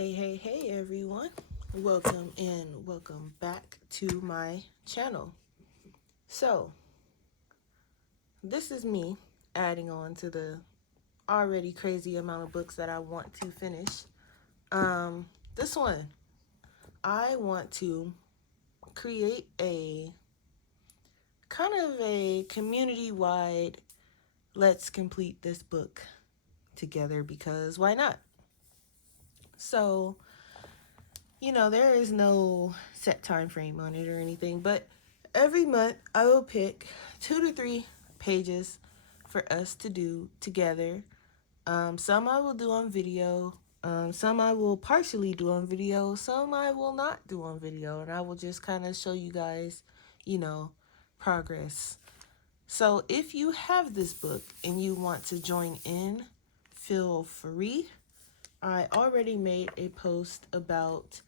Hey everyone. Welcome and welcome back to my channel. So, this is me adding on to the already crazy amount of books that I want to finish. This one, I want to create a kind of a community-wide let's complete this book together because why not? So, there is no set time frame on it or anything, but every month I will pick 2 to 3 pages for us to do together. Some I will do on video, some I will partially do on video, some I will not do on video, and I will just kind of show you guys, progress. So if you have this book and you want to join in, feel free. I already made a post about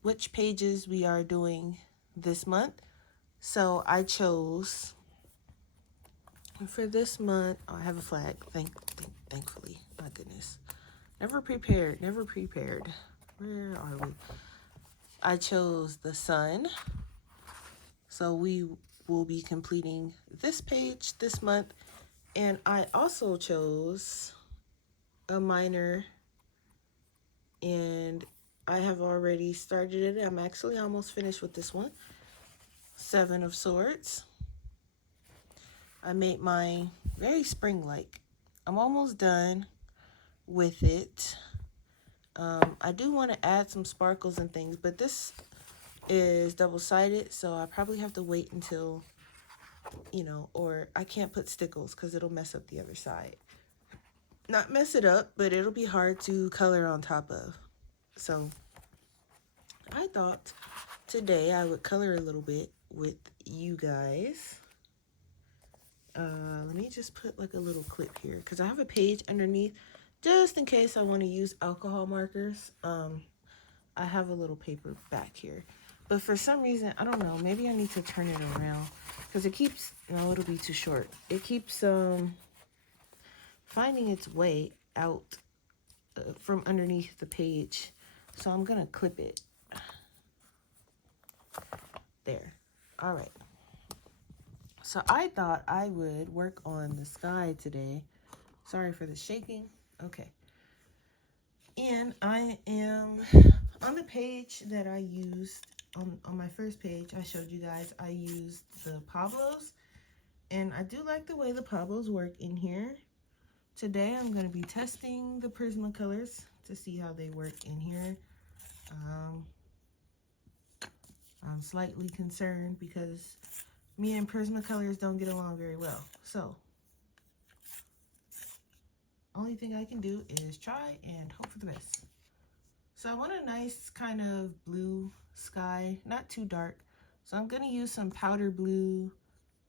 which pages we are doing this month. So I chose for this month. Oh, I have a flag. Thankfully, my goodness. Never prepared. Where are we? I chose the sun. So we will be completing this page this month. And I also chose a minor, and I have already started it. I'm actually almost finished with this one. 7 of Swords. I made mine very spring-like. I'm almost done with it. I do want to add some sparkles and things, but this is double-sided, so I probably have to wait until, or I can't put stickles because it'll mess up the other side. Not mess it up, but it'll be hard to color on top of. So I thought today I would color a little bit with you guys. Let me just put like a little clip here because I have a page underneath just in case I want to use alcohol markers. I have a little paper back here, but for some reason, I don't know, maybe I need to turn it around because it keeps, no, it'll be too short. It keeps finding its way out from underneath the page. So I'm gonna clip it there. All right. So I thought I would work on the sky today. Sorry for the shaking. Okay. And I am on the page that I used, on my first page, I showed you guys, I used the Pablos. And I do like the way the Pablos work in here. Today I'm going to be testing the Prismacolors to see how they work in here. I'm slightly concerned because me and Prismacolors don't get along very well. So, only thing I can do is try and hope for the best. So I want a nice kind of blue sky, not too dark. So I'm going to use some powder blue,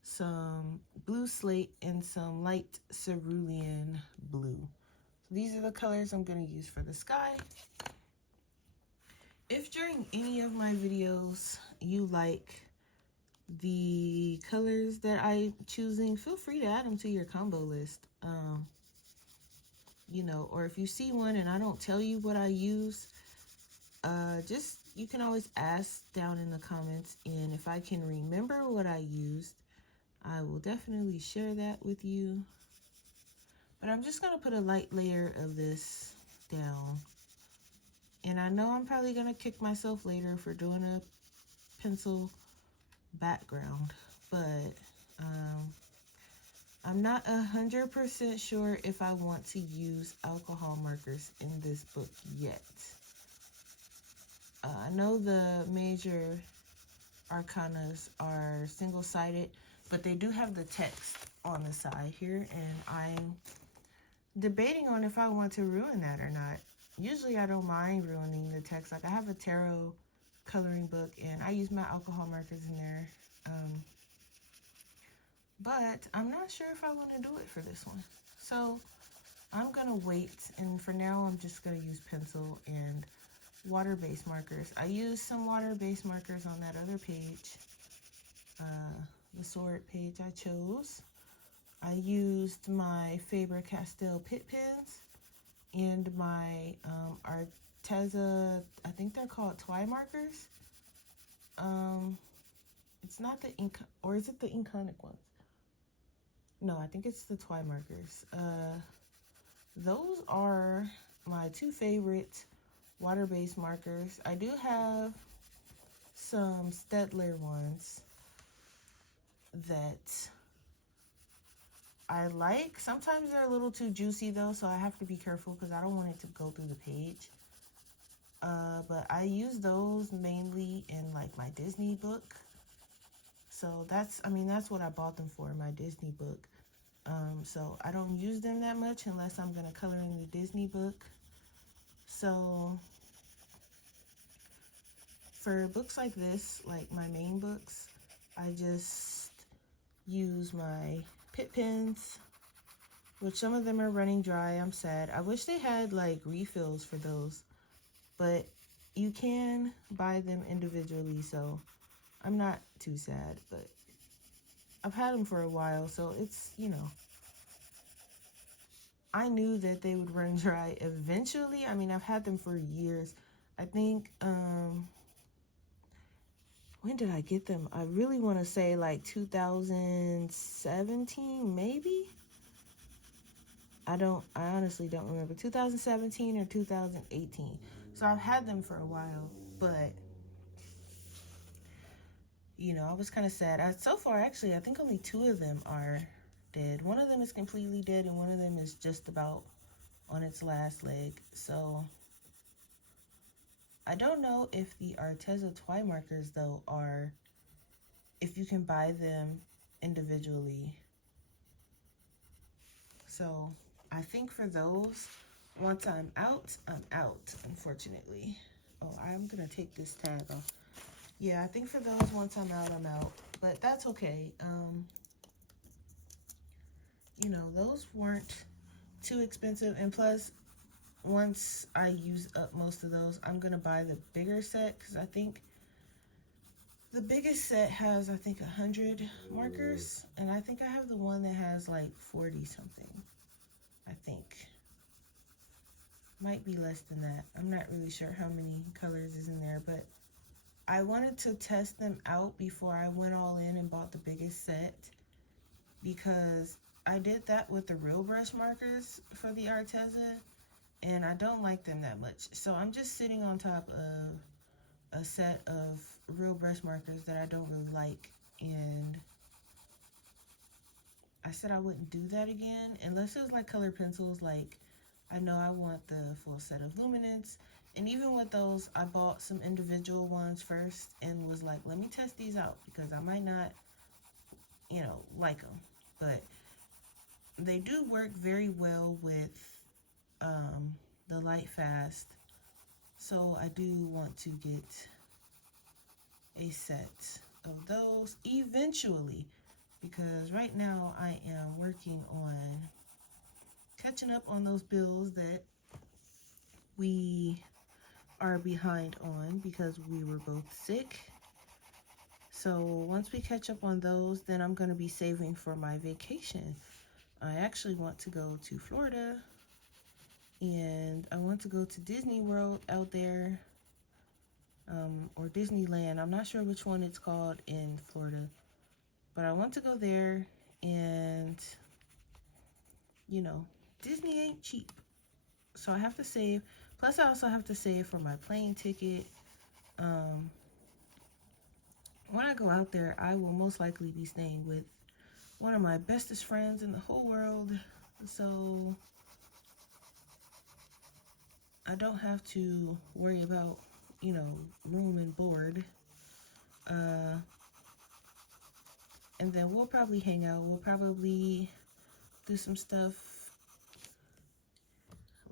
some blue slate, and some light cerulean blue. So these are the colors I'm going to use for the sky. If during any of my videos you like the colors that I'm choosing, feel free to add them to your combo list. Or if you see one and I don't tell you what I use, you can always ask down in the comments, and if I can remember what I used, I will definitely share that with you. But I'm just going to put a light layer of this down. And I know I'm probably going to kick myself later for doing a pencil background, but I'm not 100% sure if I want to use alcohol markers in this book yet. I know the major arcanas are single-sided, but they do have the text on the side here, and I'm debating on if I want to ruin that or not. Usually I don't mind ruining the text. Like, I have a tarot coloring book, and I use my alcohol markers in there. But I'm not sure if I want to do it for this one. So I'm going to wait, and for now I'm just going to use pencil and water-based markers. I used some water-based markers on that other page, the sword page I chose. I used my Faber-Castell Pitt pens, and my Arteza, I think they're called Twi markers. It's not the ink, or is it the Inconic ones? No, I think it's the Twi markers. Those are my two favorite water-based markers. I do have some Staedtler ones that I like. Sometimes they're a little too juicy though, so I have to be careful because I don't want it to go through the page. But I use those mainly in like my Disney book. So that's what I bought them for, my Disney book. So I don't use them that much unless I'm gonna color in the Disney book. So for books like this, like my main books, I just use my Pitt pens, which some of them are running dry. I'm sad. I wish they had like refills for those, but you can buy them individually, so I'm not too sad. But I've had them for a while, so it's, you know, I knew that they would run dry eventually. I mean, I've had them for years. I think, when did I get them? I really want to say like 2017, maybe? I honestly don't remember. 2017 or 2018. So I've had them for a while, but, you know, I was kind of sad. So far, actually, I think only 2 of them are dead. One of them is completely dead, and one of them is just about on its last leg. So I don't know if the Arteza Twi markers, though, if you can buy them individually. So I think for those, once I'm out, unfortunately. Oh, I'm going to take this tag off. Yeah, I think for those, once I'm out, I'm out. But that's okay. You know, those weren't too expensive. And plus, once I use up most of those, I'm going to buy the bigger set, because I think the biggest set has, 100 markers. And I think I have the one that has like 40 something. I think. Might be less than that. I'm not really sure how many colors is in there, but I wanted to test them out before I went all in and bought the biggest set, because I did that with the real brush markers for the Arteza, and I don't like them that much. So I'm just sitting on top of a set of real brush markers that I don't really like, and I said I wouldn't do that again unless it was like colored pencils. Like, I know I want the full set of luminance, and even with those, I bought some individual ones first and was like, let me test these out, because I might not, you know, like them, but they do work very well with the light fast. So I do want to get a set of those eventually, because right now I am working on catching up on those bills that we are behind on because we were both sick. So once we catch up on those, then I'm going to be saving for my vacation. I actually want to go to Florida, and I want to go to Disney World out there, or Disneyland. I'm not sure which one it's called in Florida, but I want to go there. And, you know, Disney ain't cheap, so I have to save. Plus, I also have to save for my plane ticket. When I go out there, I will most likely be staying with one of my bestest friends in the whole world, so I don't have to worry about, you know, room and board. And then we'll probably hang out. We'll probably do some stuff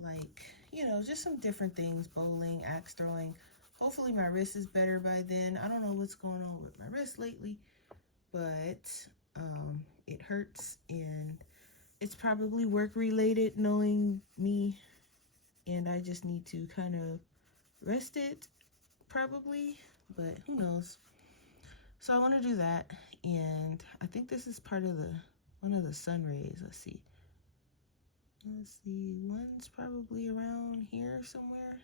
like, you know, just some different things, bowling, axe throwing. Hopefully my wrist is better by then. I don't know what's going on with my wrist lately, but it hurts, and it's probably work related, knowing me, and I just need to kind of rest it probably, but who knows. So I want to do that, and I think this is part of one of the sun rays. Let's see. Let's see, one's probably around here somewhere.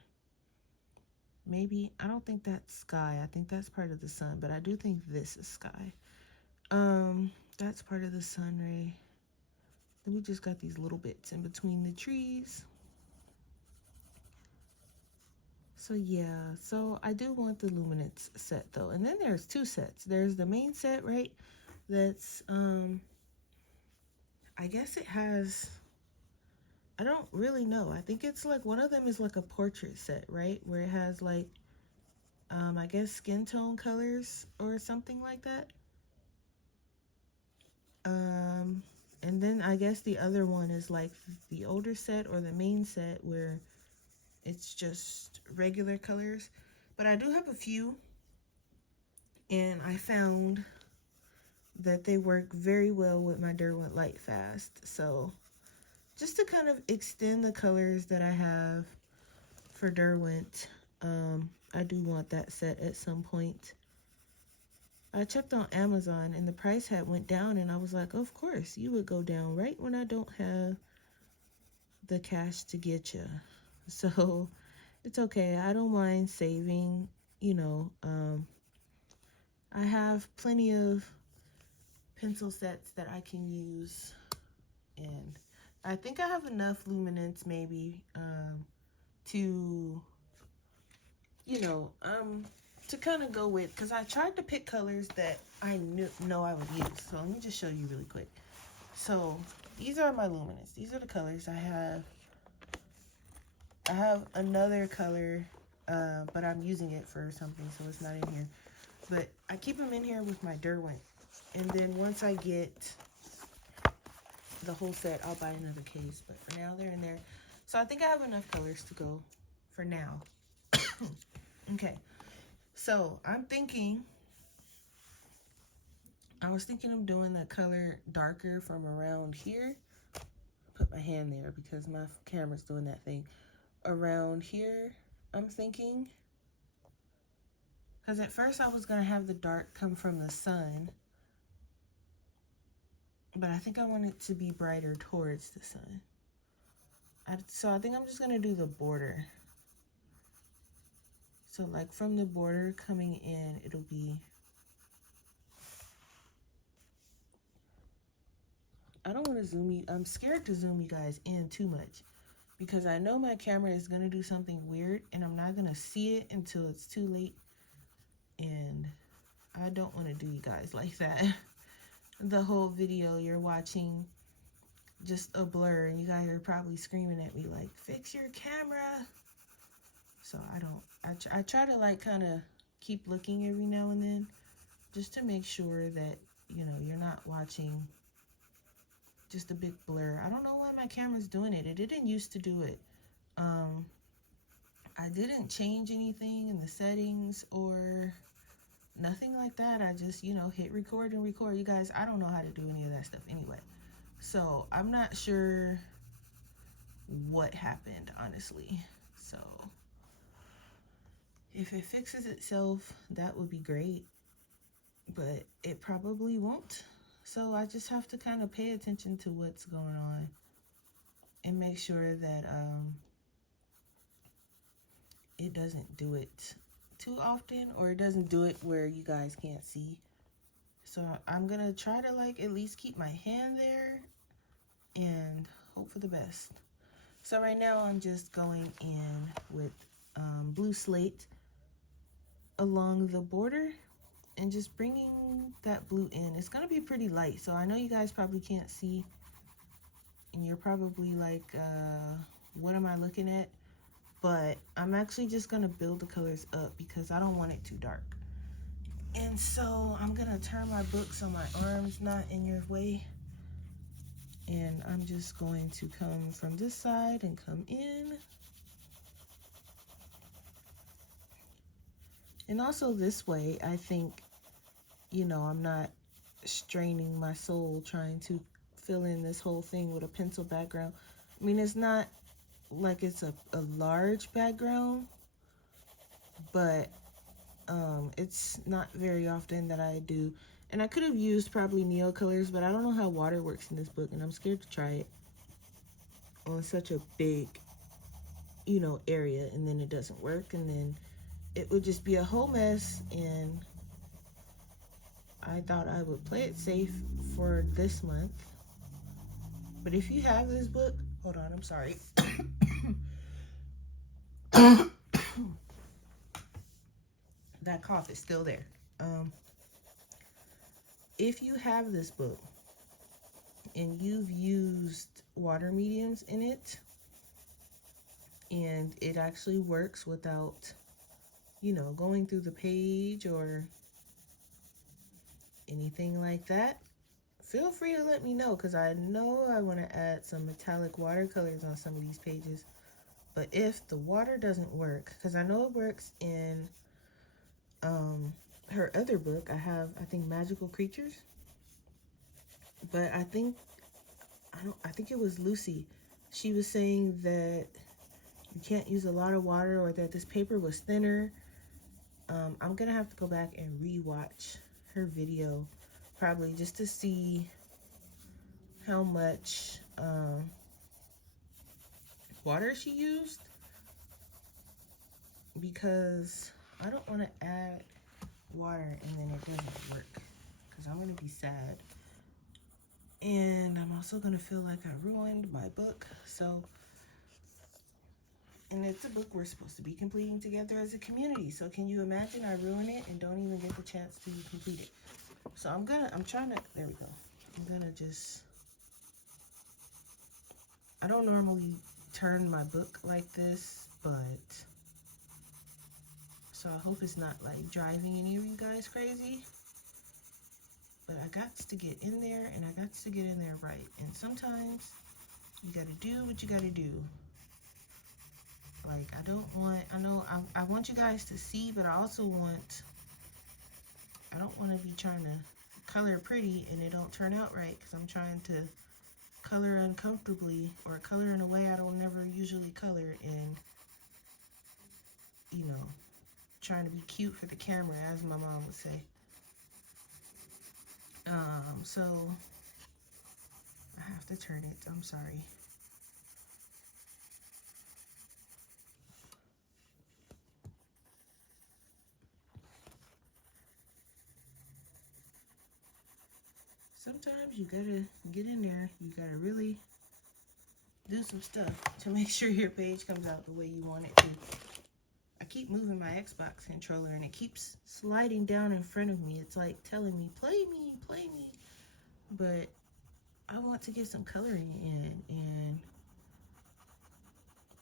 Maybe, I don't think that's sky. I think that's part of the sun, but I do think this is sky. That's part of the sun ray. Then we just got these little bits in between the trees. So yeah, so I do want the luminance set though. And then there's two sets. There's the main set, right? That's, I guess it has, I don't really know. I think it's like, one of them is like a portrait set, right? Where it has like, I guess skin tone colors or something like that. And then I guess the other one is like the older set or the main set where it's just regular colors. But I do have a few, and I found that they work very well with my Derwent Light Fast. So just to kind of extend the colors that I have for Derwent, I do want that set at some point. I checked on Amazon and the price had went down, and I was like, of course, you would go down right when I don't have the cash to get you. So it's okay. I don't mind saving, you know. I have plenty of pencil sets that I can use, and I think I have enough luminance maybe to, you know, to kind of go with, because I tried to pick colors that I know I would use. So let me just show you really quick. So these are my luminance. These are the colors I have. I have another color, but I'm using it for something, so it's not in here. But I keep them in here with my Derwent. And then once I get the whole set, I'll buy another case. But for now, they're in there. So I think I have enough colors to go for now. Okay. So I'm thinking, I was thinking of doing the color darker from around here. Put my hand there because my camera's doing that thing. Around here, I'm thinking. Because at first I was going to have the dark come from the sun. But I think I want it to be brighter towards the sun. So I think I'm just going to do the border. So like from the border coming in, it'll be... I don't want to zoom you. I'm scared to zoom you guys in too much, because I know my camera is going to do something weird and I'm not going to see it until it's too late. And I don't want to do you guys like that. The whole video you're watching just a blur and you guys are probably screaming at me like, fix your camera. So I try to like kind of keep looking every now and then just to make sure that, you know, you're not watching just a big blur. I don't know why my camera's doing it. It didn't used to do it. I didn't change anything in the settings or nothing like that. I just, you know, hit record and record. You guys, I don't know how to do any of that stuff anyway. So I'm not sure what happened, honestly. So if it fixes itself, that would be great. But it probably won't. So I just have to kind of pay attention to what's going on and make sure that it doesn't do it too often, or it doesn't do it where you guys can't see. So I'm gonna try to like at least keep my hand there and hope for the best. So right now I'm just going in with blue slate along the border and just bringing that blue in. It's gonna be pretty light, so I know you guys probably can't see and you're probably like, what am I looking at? But I'm actually just gonna build the colors up because I don't want it too dark. And so I'm gonna turn my book so my arm's not in your way. And I'm just going to come from this side and come in. And also this way, I think, you know, I'm not straining my soul trying to fill in this whole thing with a pencil background. I mean, it's not like it's a large background, but it's not very often that I do. And I could have used probably Neo colors, but I don't know how water works in this book and I'm scared to try it. on such a big, you know, area, and then it doesn't work, and then it would just be a whole mess. And I thought I would play it safe for this month. But if you have this book, hold on, I'm sorry. That cough is still there. If you have this book and you've used water mediums in it, and it actually works without, you know, going through the page or anything like that, feel free to let me know, because I know I want to add some metallic watercolors on some of these pages. But if the water doesn't work, because I know it works in her other book, I think Magical Creatures, but I think it was Lucy. She was saying that you can't use a lot of water, or that this paper was thinner. I'm gonna have to go back and re-watch her video, probably just to see how much water she used, because I don't want to add water and then it doesn't work, because I'm gonna be sad, and I'm also gonna feel like I ruined my book. So, and it's a book we're supposed to be completing together as a community. So can you imagine I ruin it and don't even get the chance to complete it? So I'm trying to, there we go. I'm gonna just, I don't normally turn my book like this, but, so I hope it's not like driving any of you guys crazy. But I got to get in there, and I got to get in there right. And sometimes you gotta do what you gotta do. Like, I want you guys to see, but I also I don't want to be trying to color pretty and it don't turn out right, because I'm trying to color uncomfortably, or color in a way I don't never usually color, and, you know, trying to be cute for the camera, as my mom would say. So I have to turn it, I'm sorry. Sometimes you gotta get in there, you gotta really do some stuff to make sure your page comes out the way you want it to. I keep moving my Xbox controller and it keeps sliding down in front of me. It's like telling me, play me, play me. But I want to get some coloring in, and,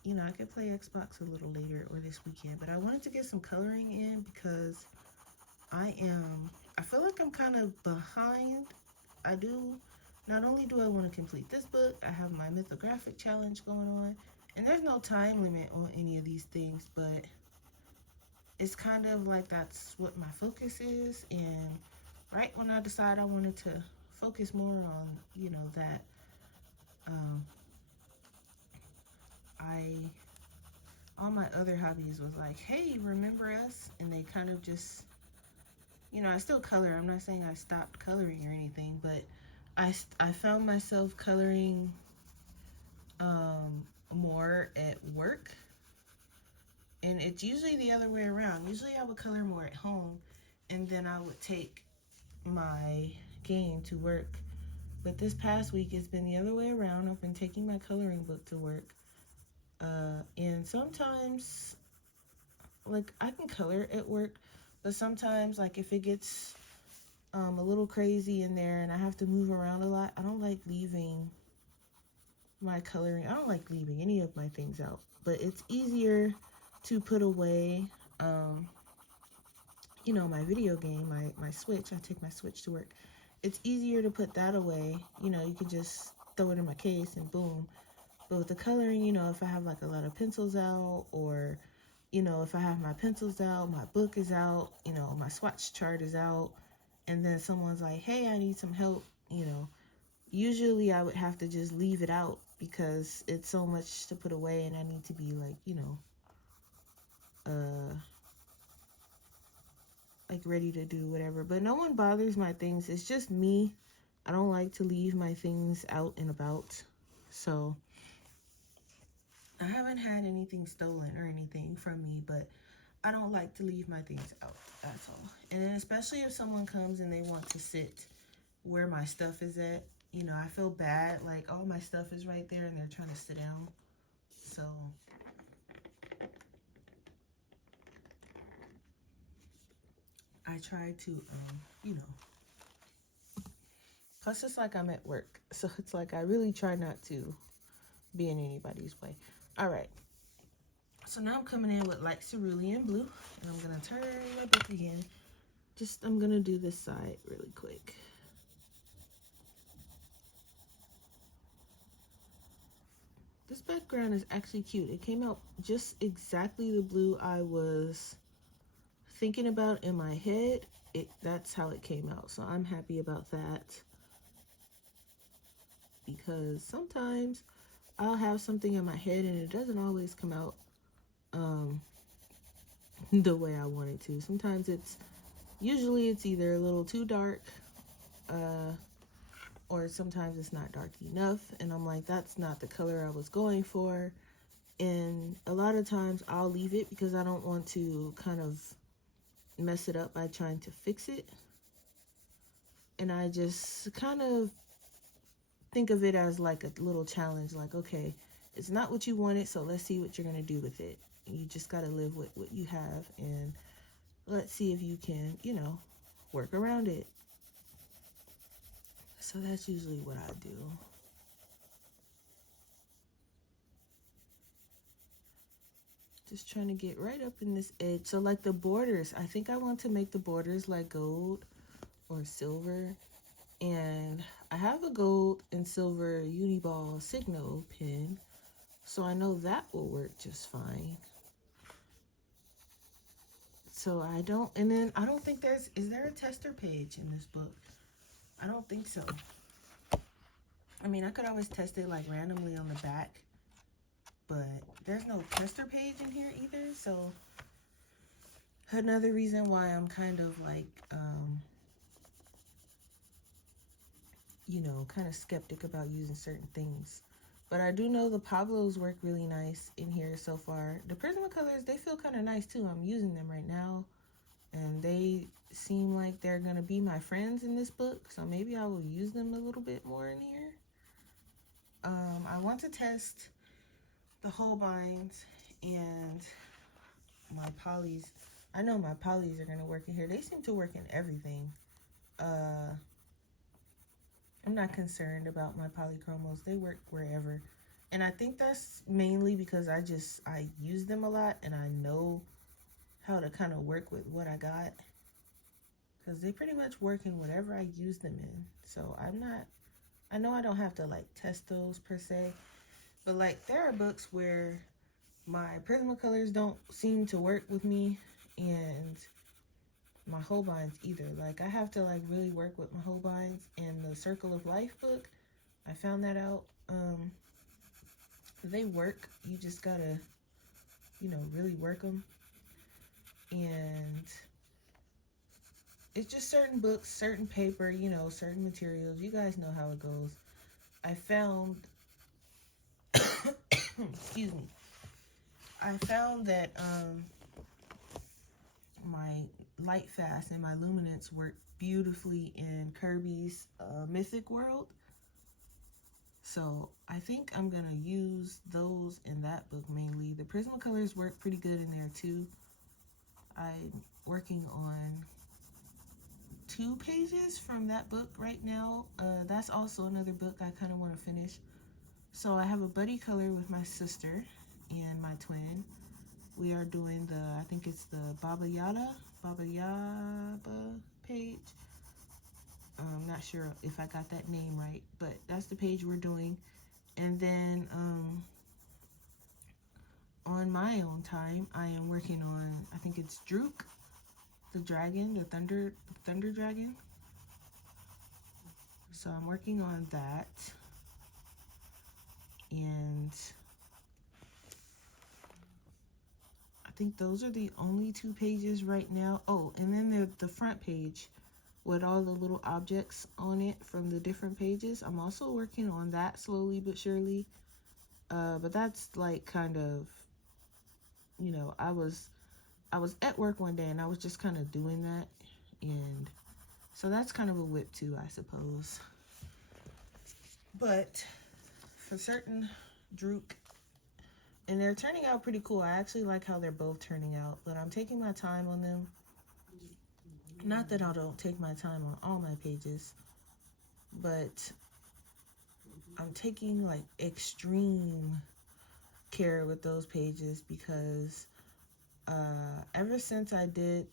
you know, I could play Xbox a little later or this weekend, but I wanted to get some coloring in because I feel like I'm kind of behind. Not only do I want to complete this book, I have my mythographic challenge going on, and there's no time limit on any of these things, but it's kind of like that's what my focus is. And right when I decided I wanted to focus more on, you know, that, all my other hobbies was like, hey, remember us? And they kind of just, you know, I still color. I'm not saying I stopped coloring or anything, but I found myself coloring more at work. And it's usually the other way around. Usually I would color more at home, and then I would take my game to work. But this past week, it's been the other way around. I've been taking my coloring book to work. And sometimes, like, I can color at work, but sometimes, like, if it gets a little crazy in there and I have to move around a lot, I don't like leaving my coloring. I don't like leaving any of my things out, but it's easier to put away, you know, my video game, my Switch. I take my Switch to work. It's easier to put that away. You know, you can just throw it in my case and boom. But with the coloring, you know, if I have like a lot of pencils out, or, you know, if I have my pencils out, my book is out, you know, my swatch chart is out, and then someone's like, hey, I need some help, you know, usually I would have to just leave it out because it's so much to put away, and I need to be like, you know, like ready to do whatever. But no one bothers my things. It's just me. I don't like to leave my things out and about. So I haven't had anything stolen or anything from me, but I don't like to leave my things out, that's all. And then especially if someone comes and they want to sit where my stuff is at, you know, I feel bad, like all my stuff is right there and they're trying to sit down. So I try to, you know, plus it's like I'm at work. So it's like I really try not to be in anybody's way. All right. So now I'm coming in with light cerulean blue, and I'm gonna turn my book again. I'm gonna do this side really quick. This background is actually cute. It came out just exactly the blue I was thinking about in my head. That's how it came out. So I'm happy about that, because sometimes I'll have something in my head and it doesn't always come out the way I want it to. Sometimes usually it's either a little too dark, or sometimes it's not dark enough, and I'm like, that's not the color I was going for. And a lot of times I'll leave it because I don't want to kind of mess it up by trying to fix it. And I just kind of think of it as like a little challenge, like, okay, it's not what you wanted, so let's see what you're going to do with it. You just got to live with what you have, and let's see if you can, you know, work around it. So that's usually what I do. Just trying to get right up in this edge. So like the borders, I think I want to make the borders like gold or silver. And I have a gold and silver Uniball Signal pen, so I know that will work just fine. So and then I don't think is there a tester page in this book? I don't think so. I mean, I could always test it like randomly on the back, but there's no tester page in here either. So another reason why I'm kind of like, you know, kind of skeptic about using certain things. But I do know the Pablos work really nice in here so far. The Prismacolors, they feel kind of nice too. I'm using them right now, and they seem like they're going to be my friends in this book, so maybe I will use them a little bit more in here. I want to test the Holbeins and my polys. I know my polys are going to work in here. They seem to work in everything. I'm not concerned about my polychromos. They work wherever. And I think that's mainly because I use them a lot, and I know how to kind of work with what I got, because they pretty much work in whatever I use them in. So I know I don't have to like test those per se, but like there are books where my Prismacolors don't seem to work with me, and my Holbeins either. Like I have to like really work with my Holbeins. In the Circle of Life book, I found that out. They work. You just gotta, you know, really work them. And it's just certain books, certain paper, you know, certain materials. You guys know how it goes. I found, excuse me, I found that my Light Fast and my Luminance work beautifully in Kirby's Mythic World. So I think I'm going to use those in that book mainly. The Prismacolors work pretty good in there too. I'm working on 2 pages from that book right now. That's also another book I kind of want to finish. So I have a buddy color with my sister and my twin. We are doing I think it's the Baba Yaba page. I'm not sure if I got that name right, but that's the page we're doing. And then on my own time, I am working on, I think it's Drook, the dragon, the thunder dragon. So I'm working on that. And I think those are the only 2 pages right now. Oh, and then the front page with all the little objects on it from the different pages. I'm also working on that slowly but surely. But that's like kind of, you know, I was at work one day and I was just kind of doing that, and so that's kind of a whip too, I suppose. But for certain Drook, and they're turning out pretty cool. I actually like how they're both turning out, but I'm taking my time on them. Not that I don't take my time on all my pages, but I'm taking like extreme care with those pages because ever since I did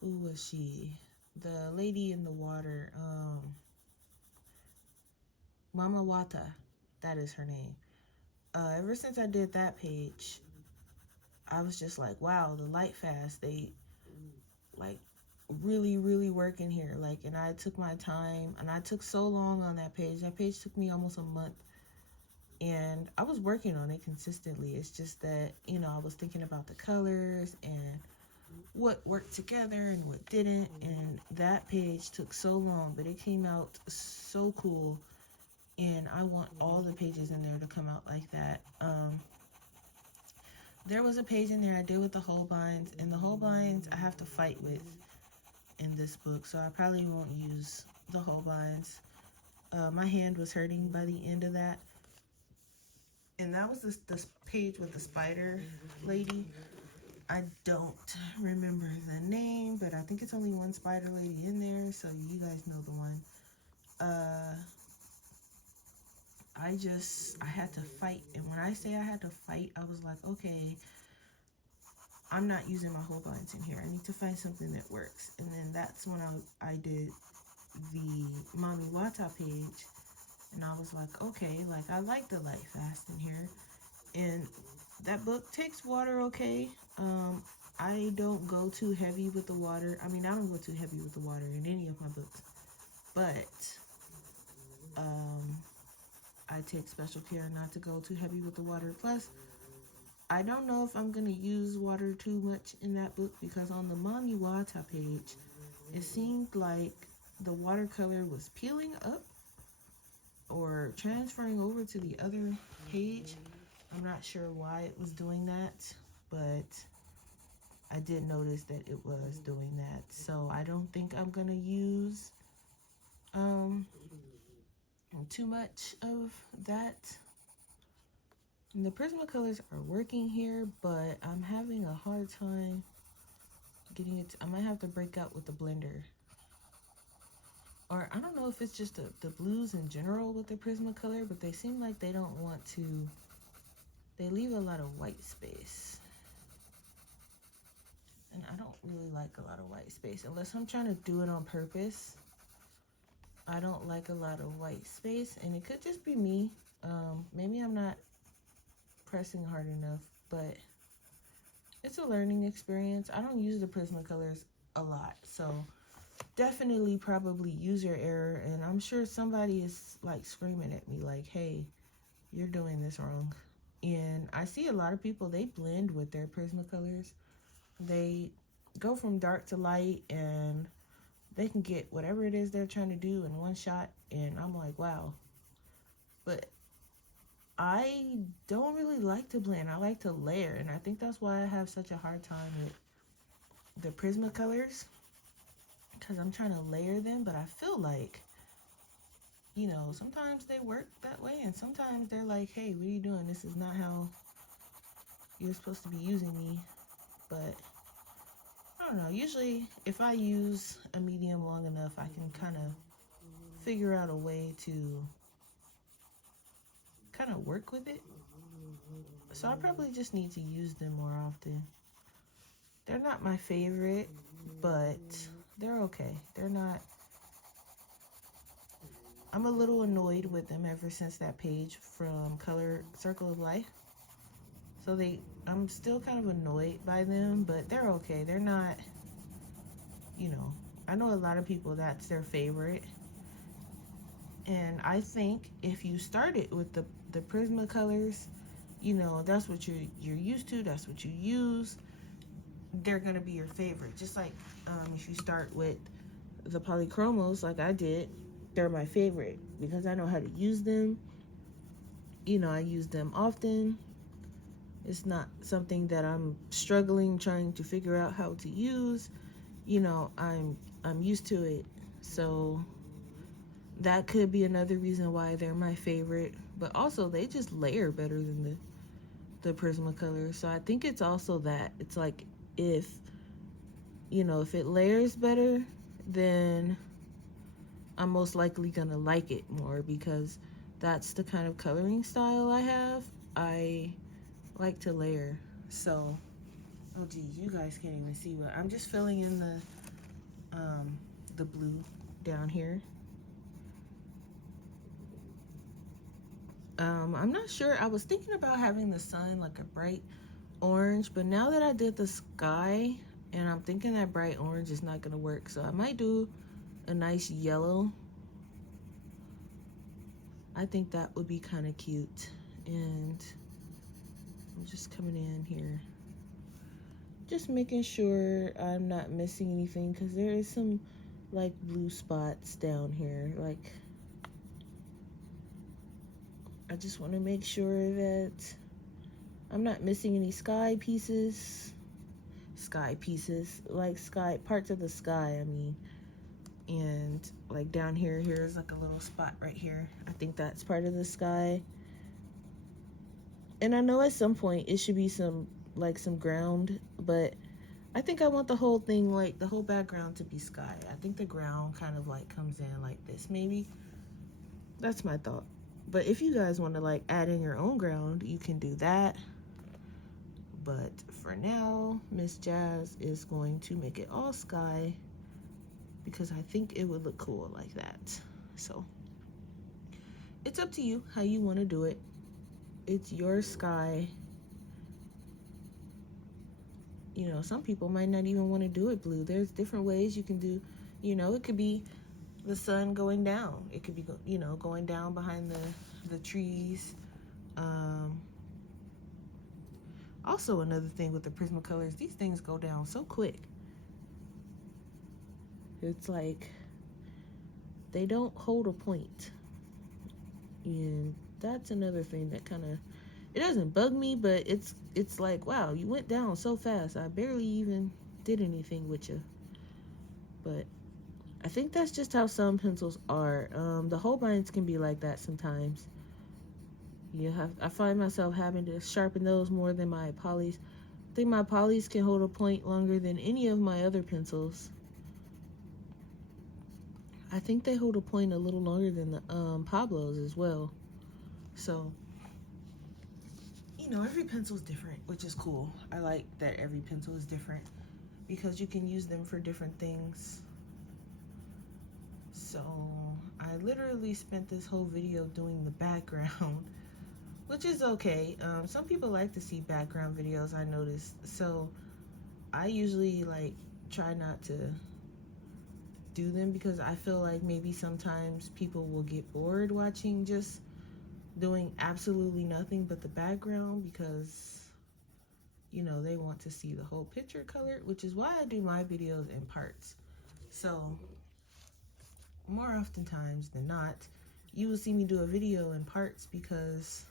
who was she? The lady in the water, Mama Wata, that is her name. Ever since I did that page, I was just like, wow, the light fast, they like really working here. Like, and I took my time, and I took so long on that page. That page took me almost a month, and I was working on it consistently. It's just that, you know, I was thinking about the colors and what worked together and what didn't, and that page took so long, but it came out so cool, and I want all the pages in there to come out like that. There was a page in there I did with the Holbeins, and the Holbeins I have to fight with in this book, so I probably won't use the Holbeins. My hand was hurting by the end of that, and that was this page with the spider lady. I don't remember the name, but I think it's only one spider lady in there, so you guys know the one. I had to fight, and when I say I had to fight, I was like, okay, I'm not using my Holbeins in here. I need to find something that works. And then that's when I did the Mommy Wata page, and I was like, okay, like I like the light fast in here, and that book takes water okay. I don't go too heavy with the water. I mean, I don't go too heavy with the water in any of my books, but I take special care not to go too heavy with the water. Plus, I don't know if I'm going to use water too much in that book, because on the Mommy Wata page, it seemed like the watercolor was peeling up or transferring over to the other page. I'm not sure why it was doing that, but I did notice that it was doing that. So I don't think I'm going to use too much of that. And the Prismacolors are working here, but I'm having a hard time getting it. I might have to break out with the blender. Or I don't know if it's just the blues in general with the Prismacolor, but they seem like they don't want to. They leave a lot of white space. And I don't really like a lot of white space unless I'm trying to do it on purpose. I don't like a lot of white space, and it could just be me. Maybe I'm not pressing hard enough, but it's a learning experience. I don't use the Prismacolors a lot, so definitely probably user error, and I'm sure somebody is like screaming at me like, hey, you're doing this wrong. And I see a lot of people, they blend with their Prismacolors. They go from dark to light, and they can get whatever it is they're trying to do in one shot, and I'm like, wow. But I don't really like to blend. I like to layer, and I think that's why I have such a hard time with the Prismacolors, because I'm trying to layer them. But I feel like, you know, sometimes they work that way, and sometimes they're like, hey, what are you doing? This is not how you're supposed to be using me. But I don't know. Usually, if I use a medium long enough, I can kind of figure out a way to kind of work with it. So I probably just need to use them more often. They're not my favorite, but they're okay. They're not. I'm a little annoyed with them ever since that page from Color Circle of Life. So I'm still kind of annoyed by them, but they're okay. They're not, you know, I know a lot of people that's their favorite. And I think if you started with the Prismacolors, you know, that's what you're used to, that's what you use, they're gonna be your favorite. Just like if you start with the Polychromos like I did, they're my favorite because I know how to use them. you know, I use them often. It's not something that I'm struggling trying to figure out how to use. You know, I'm used to it. So that could be another reason why they're my favorite. But also they just layer better than the Prismacolor. So I think it's also that. It's like if you know, if it layers better, then I'm most likely gonna like it more because that's the kind of coloring style I have. I like to layer. So, oh geez, you guys can't even see what I'm just filling in the blue down here. I'm not sure. I was thinking about having the sun like a bright orange, but now that I did the sky, and I'm thinking that bright orange is not gonna work, so I might do a nice yellow. I think that would be kind of cute. And I'm just coming in here, just making sure I'm not missing anything because there is some like blue spots down here. Like, I just want to make sure that I'm not missing any sky pieces, like sky parts of the sky, I mean. And like down here, here's like a little spot right here. I think that's part of the sky. And I know at some point it should be some like some ground, but I think I want the whole thing, like the whole background to be sky. I think the ground kind of like comes in like this maybe. That's my thought. But if you guys want to like add in your own ground, you can do that. But for now, Miss Jazz is going to make it all sky because I think it would look cool like that. So it's up to you how you want to do it. It's your sky. You know, some people might not even want to do it blue. There's different ways you can do, you know, it could be the sun going down. It could be, you know, going down behind the trees. Also, another thing with the Prismacolors, these things go down so quick. It's like they don't hold a point. And that's another thing that kind of, it doesn't bug me, but it's like, wow, you went down so fast. I barely even did anything with you. But I think that's just how some pencils are. The Holbeins can be like that sometimes. I find myself having to sharpen those more than my polys. I think my polys can hold a point longer than any of my other pencils. I think they hold a point a little longer than the Pablos as well. So, you know, every pencil is different, which is cool. I like that every pencil is different because you can use them for different things. So, I literally spent this whole video doing the background, which is okay. Some people like to see background videos, I noticed. So, I usually like try not to do them because I feel like maybe sometimes people will get bored watching just doing absolutely nothing but the background because, you know, they want to see the whole picture colored, which is why I do my videos in parts. So more oftentimes than not, you will see me do a video in parts because,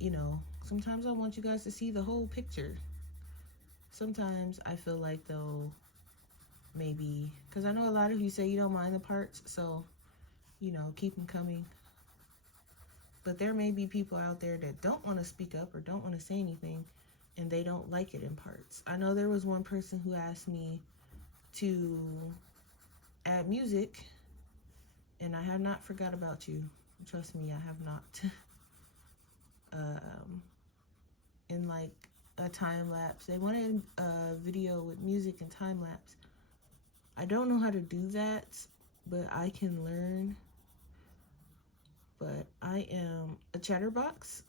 you know, sometimes I want you guys to see the whole picture. Sometimes I feel like though, maybe, because I know a lot of you say you don't mind the parts, so, you know, keep them coming. But there may be people out there that don't want to speak up or don't want to say anything, and they don't like it in parts. I know there was one person who asked me to add music, and I have not forgot about you. Trust me, I have not. In like a time lapse. They wanted a video with music and time lapse. I don't know how to do that, but I can learn. But I am a chatterbox.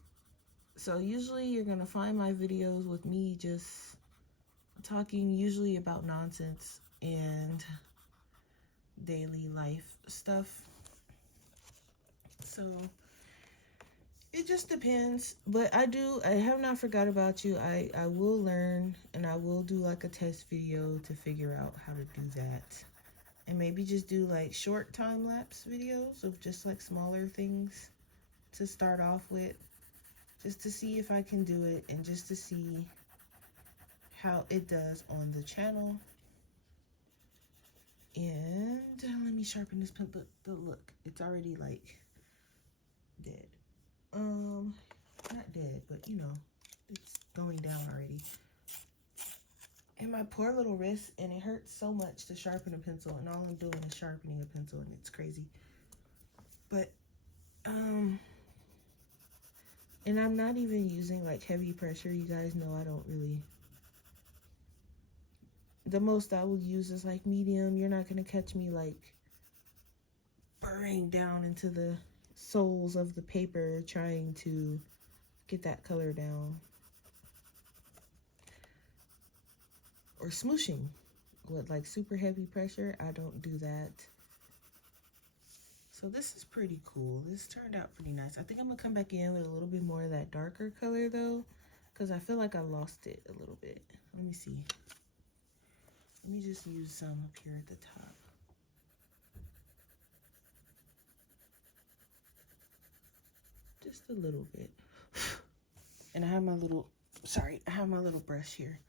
So usually you're going to find my videos with me just talking usually about nonsense and daily life stuff. So it just depends. But I have not forgot about you. I will learn and I will do like a test video to figure out how to do that. And maybe just do like short time lapse videos of just like smaller things to start off with, just to see if I can do it and just to see how it does on the channel. And let me sharpen this pen. Look, it's already like dead. Not dead, but you know, it's going down already. And my poor little wrist, and it hurts so much to sharpen a pencil, and all I'm doing is sharpening a pencil, and it's crazy. But and I'm not even using like heavy pressure. You guys know I don't really. The most I will use is like medium. You're not gonna catch me like burrowing down into the soles of the paper trying to get that color down. Or smooshing with like super heavy pressure. I don't do that. So this is pretty cool. This turned out pretty nice. I think I'm gonna come back in with a little bit more of that darker color though, because I feel like I lost it a little bit. Let me see. Let me just use some up here at the top. Just a little bit. And I have my little, I have my little brush here.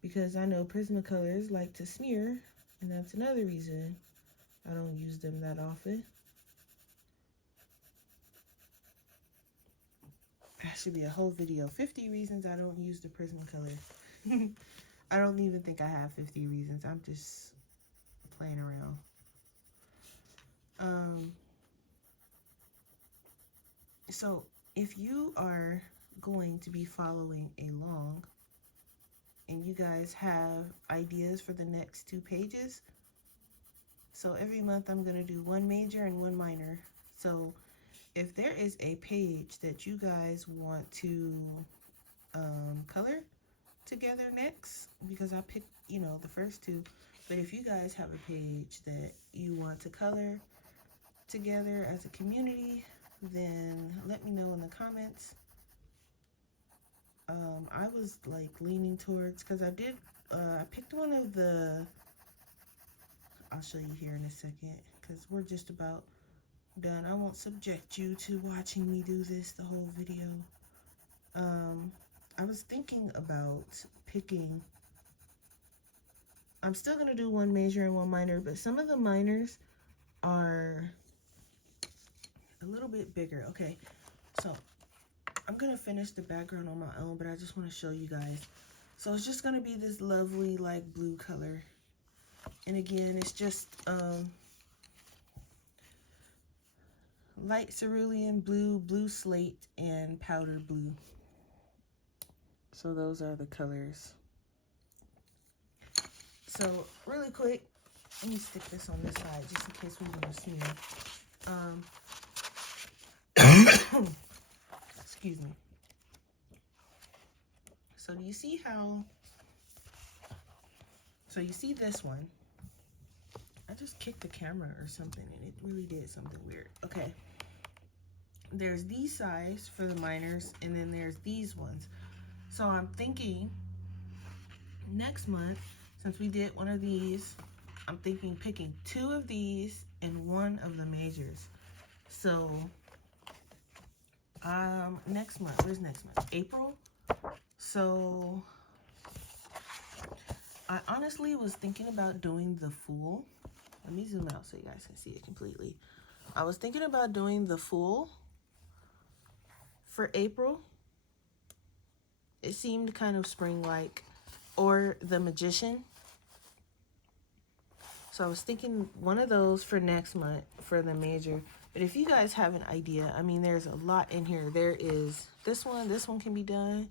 Because I know Prismacolors like to smear, and that's another reason I don't use them that often. That should be a whole video. 50 reasons I don't use the Prismacolor. I don't even think I have 50 reasons. I'm just playing around. So if you are going to be following along and you guys have ideas for the next 2 pages, so every month I'm going to do 1 major and 1 minor. So if there is a page that you guys want to color together next, because I picked, you know, the first 2, but if you guys have a page that you want to color together as a community, then let me know in the comments. I was like leaning towards, because I picked one of the, I'll show you here in a second, because we're just about done. I won't subject you to watching me do this the whole video. I was thinking about picking, I'm still going to do 1 major and 1 minor, but some of the minors are a little bit bigger. Okay, so I'm going to finish the background on my own, but I just want to show you guys. So it's just going to be this lovely like blue color. And again, it's just light cerulean blue, blue slate, and powder blue. So those are the colors. So really quick, let me stick this on this side just in case we want to smear. Excuse me. So do you see how, so you see this one? I just kicked the camera or something and it really did something weird. Okay. There's these size for the minors, and then there's these ones. So I'm thinking next month, since we did one of these, I'm thinking picking 2 of these and 1 of the majors. So next month, where's next month? April. So I honestly was thinking about doing the full. Let me zoom out so you guys can see it completely. I was thinking about doing the full for April. It seemed kind of spring-like, or the Magician. So I was thinking one of those for next month for the major. But if you guys have an idea, I mean, there's a lot in here. There is this one can be done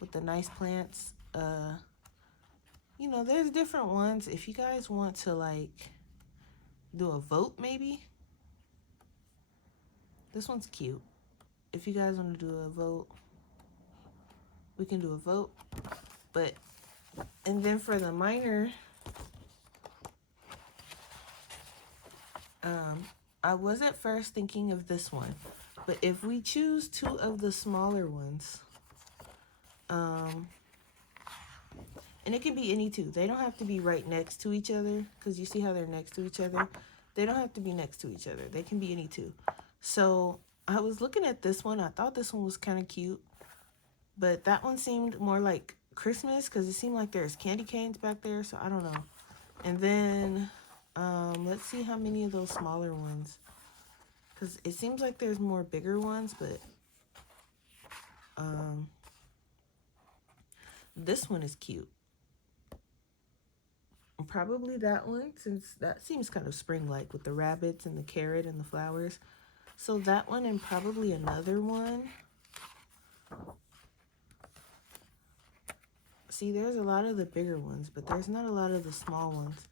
with the nice plants. You know, there's different ones. If you guys want to like do a vote, maybe this one's cute. If you guys want to do a vote, we can do a vote. But and then for the minor, I was at first thinking of this one, but if we choose 2 of the smaller ones, and it can be any 2. They don't have to be right next to each other, because you see how they're next to each other. They don't have to be next to each other. They can be any 2. So I was looking at this one. I thought this one was kind of cute, but that one seemed more like Christmas because it seemed like there's candy canes back there, so I don't know. And then let's see how many of those smaller ones, because it seems like there's more bigger ones, but this one is cute. Probably that one, since that seems kind of spring-like with the rabbits and the carrot and the flowers. So that one and probably another one. See, there's a lot of the bigger ones, but there's not a lot of the small ones.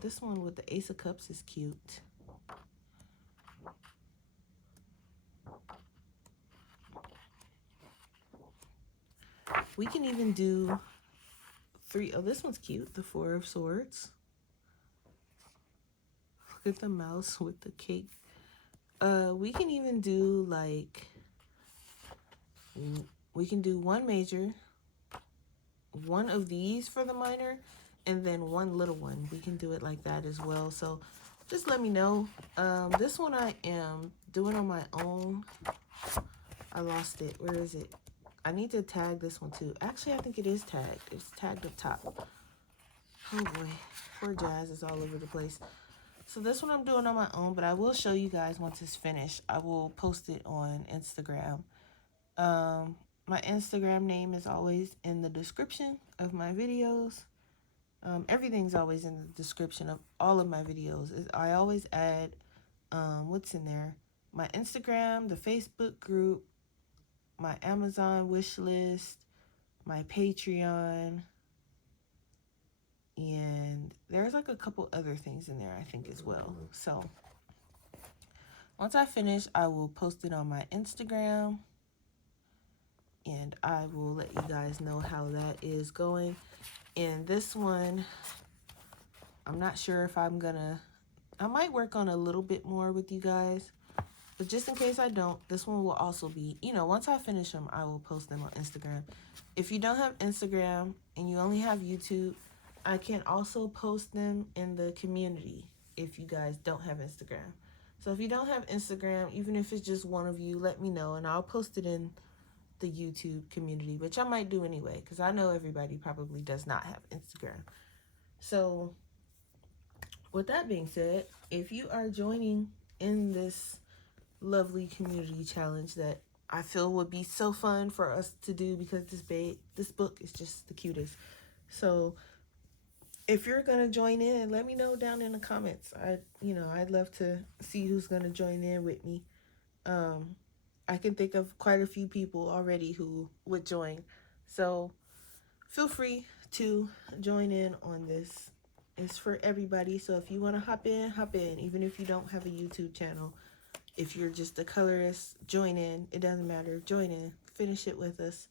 This one with the Ace of Cups is cute. We can even do three. Oh, this one's cute. The Four of Swords. Look at the mouse with the cake. We can even do like, we can do one major, one of these for the minor, and then one little one. We can do it like that as well. So just let me know. This one I am doing on my own. I lost it. Where is it? I need to tag this one too. Actually, I think it is tagged. It's tagged up top. Oh boy, poor Jazz is all over the place. So this one I'm doing on my own, but I will show you guys once it's finished. I will post it on Instagram. My Instagram name is always in the description of my videos. Everything's always in the description of all of my videos. I always add what's in there. My Instagram, the Facebook group, my Amazon wish list, my Patreon, and there's like a couple other things in there I think as well. So once I finish, I will post it on my Instagram, and I will let you guys know how that is going. And this one, I'm not sure if I might work on a little bit more with you guys, but just in case I don't, this one will also be, once I finish them, I will post them on Instagram. If you don't have Instagram and you only have YouTube, I can also post them in the community if you guys don't have Instagram. So if you don't have Instagram, even if it's just one of you, let me know and I'll post it in the YouTube community, which I might do anyway, because I know everybody probably does not have Instagram. So with that being said, if you are joining in this lovely community challenge that I feel would be so fun for us to do, because this book is just the cutest. So if you're gonna join in, let me know down in the comments. I'd love to see who's gonna join in with me. I can think of quite a few people already who would join. So feel free to join in on this. It's for everybody. So if you want to hop in, even if you don't have a YouTube channel. If you're just a colorist, join in. It doesn't matter. Join in. Finish it with us.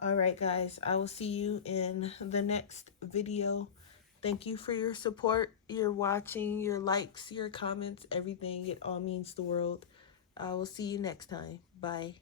All right, guys. I will see you in the next video. Thank you for your support, your watching, your likes, your comments, everything. It all means the world. I will see you next time. Bye.